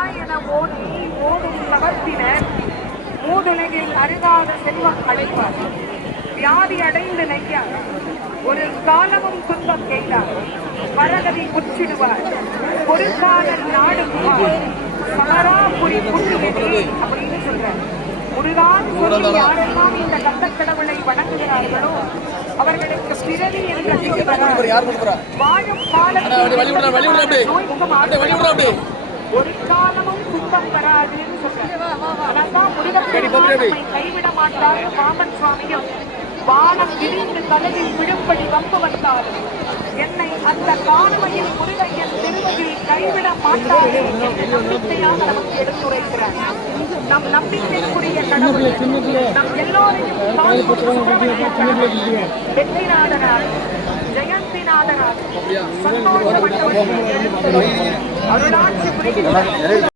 என ஓடி ஓடும் தவத்தினர் மூதுலகில் அருகாத செல்வம் அடைவார். வியாதி அடைந்து நெய்யார், ஒரு காலமும் துன்பம் எய்தார். பரகதி முற்றிடுவார், ஒரு காலர் நாடுவார். சமராபுரி புண்ணியனே அப்படின்னு சொல்றார். முருகான் சொல்லி யாரெல்லாம் இந்த கந்தக்கடவுளை வணங்குகிறார்களோ அவர்களுக்கு பிறவி என்ற வாழும் காலத்தில் ஒரு காலமும் துன்பம் வராதுன்னு சொல்றார். கைவிட மாட்டார் ராமன் சுவாமியும். வானம் இடிந்து தலையில் விழும்படி வம்பு வந்தாலும் என்னை அந்த காலமையில் முருகையன் திருவதில் கைவிட மாட்டார் என்ற நம்பிக்கையாக நமக்கு எடுத்துரைக்கிறார். நம் நம்பிக்கைக்குரிய கடவுள் நம் எல்லோரையும் வெற்றிநாதனார், ஜெயந்திநாதனார், சந்தோஷ அருளாட்சி புரிகிறார்.